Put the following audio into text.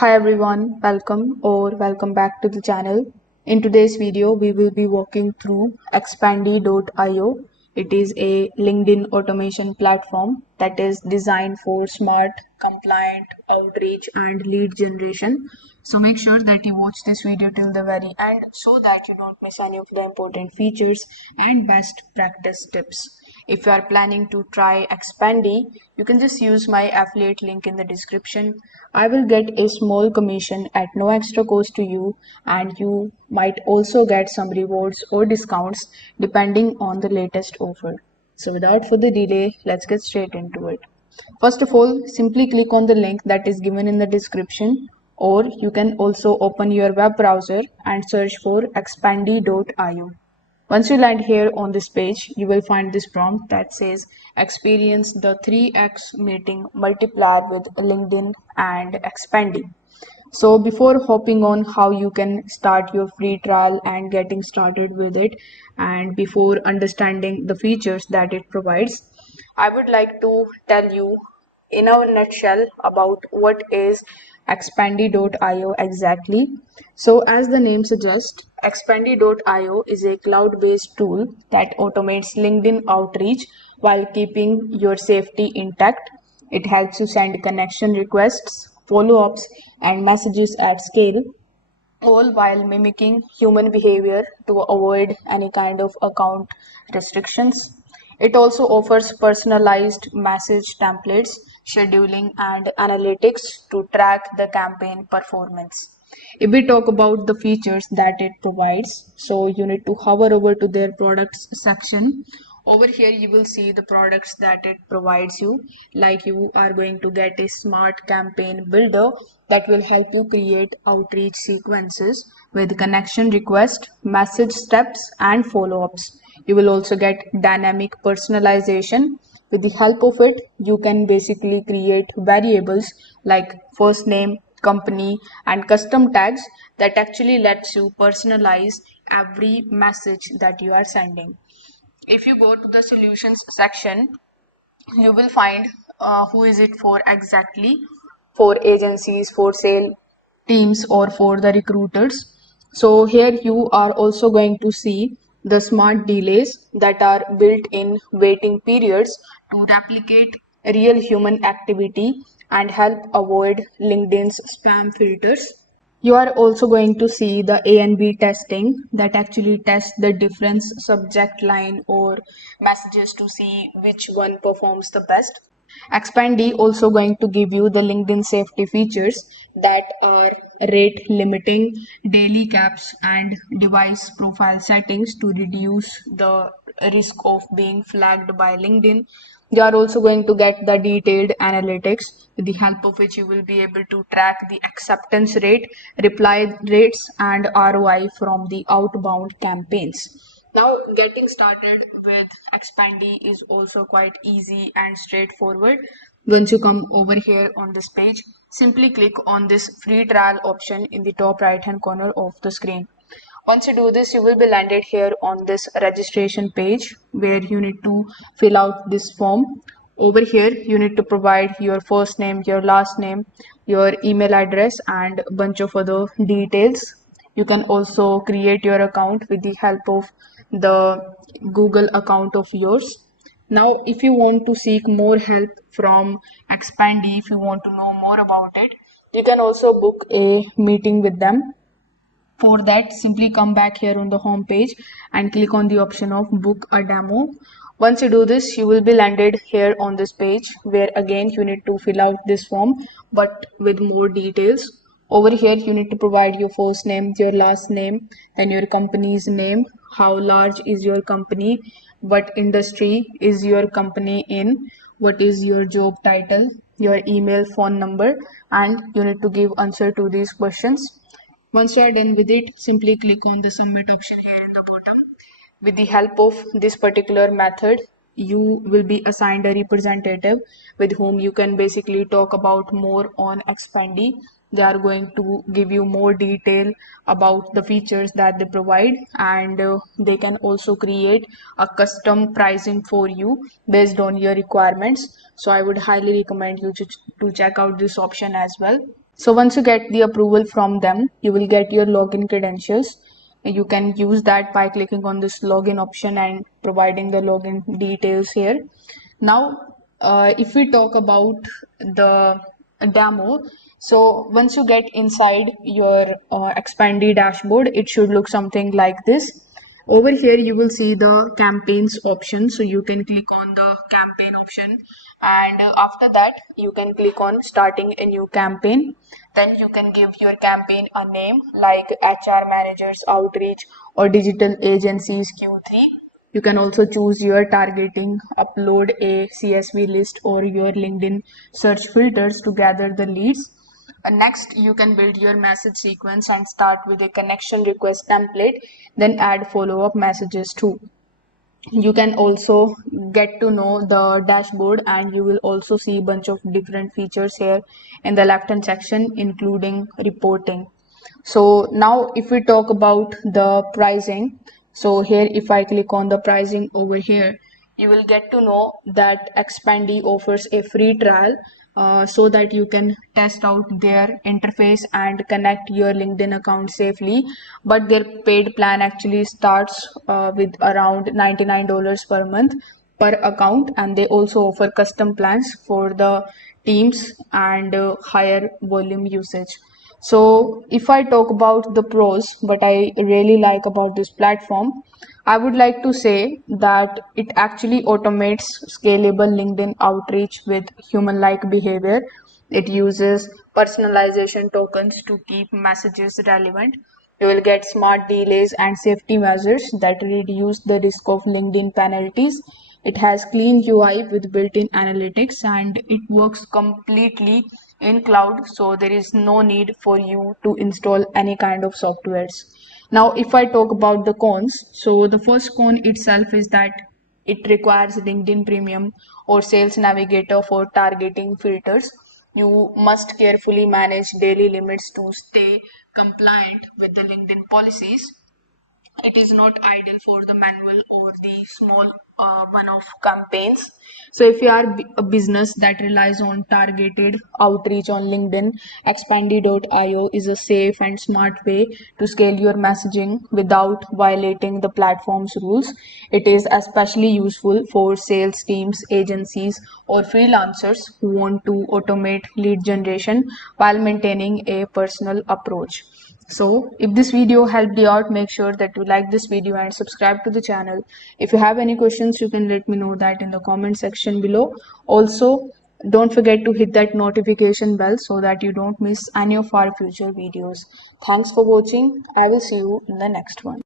Hi everyone, welcome back to the channel. In today's video, we will be walking through Expandy.io. It is a LinkedIn automation platform that is designed for smart, compliant outreach and lead generation. So make sure that you watch this video till the very end so that you don't miss any of the important features and best practice tips. If you are planning to try Expandy, you can just use my affiliate link in the description. I will get a small commission at no extra cost to you, and you might also get some rewards or discounts depending on the latest offer. So without further delay, let's get straight into it. First of all, simply click on the link that is given in the description, or you can also open your web browser and search for expandy.io. Once you land here on this page, you will find this prompt that says experience the 3x meeting multiplier with LinkedIn and Expandy. So before hopping on how you can start your free trial and getting started with it, and before understanding the features that it provides, I would like to tell you in a nutshell about what is Expandy.io exactly. So as the name suggests, Expandy.io is a cloud-based tool that automates LinkedIn outreach while keeping your safety intact. It helps you send connection requests, follow-ups, and messages at scale, all while mimicking human behavior to avoid any kind of account restrictions. It also offers personalized message templates, scheduling, and analytics to track the campaign performance. If we talk about the features that it provides, so you need to hover over to their products section. Over here, you will see the products that it provides you, like you are going to get a smart campaign builder that will help you create outreach sequences with connection request, message steps, and follow-ups. You will also get dynamic personalization. With the help of it, you can basically create variables like first name, company, and custom tags that actually lets you personalize every message that you are sending. If you go to the solutions section, you will find who is it for exactly, for agencies, for sale teams, or for the recruiters. So here you are also going to see the smart delays that are built in waiting periods to replicate real human activity and help avoid LinkedIn's spam filters. You are also going to see the A and B testing that actually tests the difference subject line or messages to see which one performs the best. Expandy also going to give you the LinkedIn safety features that are rate limiting, daily caps, and device profile settings to reduce the risk of being flagged by LinkedIn. You are also going to get the detailed analytics with the help of which you will be able to track the acceptance rate, reply rates, and ROI from the outbound campaigns. Now, getting started with Expandy is also quite easy and straightforward. Once you come over here on this page, simply click on this free trial option in the top right hand corner of the screen. Once you do this, you will be landed here on this registration page where you need to fill out this form. Over here, you need to provide your first name, your last name, your email address, and a bunch of other details. You can also create your account with the help of the Google account of yours. Now, if you want to seek more help from Expandy, if you want to know more about it, you can also book a meeting with them. For that, simply come back here on the home page and click on the option of book a demo. Once you do this, you will be landed here on this page where again you need to fill out this form but with more details. Over here, you need to provide your first name, your last name, then your company's name, how large is your company, what industry is your company in, what is your job title, your email, phone number, and you need to give answer to these questions. Once you are done with it, simply click on the submit option here in the bottom. With the help of this particular method, you will be assigned a representative with whom you can basically talk about more on Expandy. They are going to give you more detail about the features that they provide, and they can also create a custom pricing for you based on your requirements. So I would highly recommend you to check out this option as well. So once you get the approval from them, you will get your login credentials. You can use that by clicking on this login option and providing the login details here. Now, if we talk about the demo, so once you get inside your Expandy dashboard, it should look something like this. Over here, you will see the campaigns option. So you can click on the campaign option, and after that, you can click on starting a new campaign. Then you can give your campaign a name like HR Managers Outreach or Digital Agencies Q3. You can also choose your targeting, upload a CSV list or your LinkedIn search filters to gather the leads. Next, you can build your message sequence and start with a connection request template, then add follow-up messages too. You can also get to know the dashboard, and you will also see a bunch of different features here in the left hand section, including reporting. So now if we talk about the pricing, so here if I click on the pricing over here, you will get to know that Expandy offers a free trial, so that you can test out their interface and connect your LinkedIn account safely. But their paid plan actually starts with around $99 per month per account, and they also offer custom plans for the teams and higher volume usage. So if I talk about the pros, what I really like about this platform, I would like to say that it actually automates scalable LinkedIn outreach with human-like behavior. It uses personalization tokens to keep messages relevant. You will get smart delays and safety measures that reduce the risk of LinkedIn penalties. It has clean UI with built-in analytics, and it works completely in cloud, so there is no need for you to install any kind of softwares. Now, if I talk about the cons, so the first con itself is that it requires LinkedIn Premium or Sales Navigator for targeting filters. You must carefully manage daily limits to stay compliant with the LinkedIn policies. It is not ideal for the manual or the small one-off campaigns. So if you are a business that relies on targeted outreach on LinkedIn, Expandy.io is a safe and smart way to scale your messaging without violating the platform's rules. It is especially useful for sales teams, agencies, or freelancers who want to automate lead generation while maintaining a personal approach. So if this video helped you out, make sure that you like this video and subscribe to the channel. If you have any questions, you can let me know that in the comment section below. Also, don't forget to hit that notification bell so that you don't miss any of our future videos. Thanks for watching. I will see you in the next one.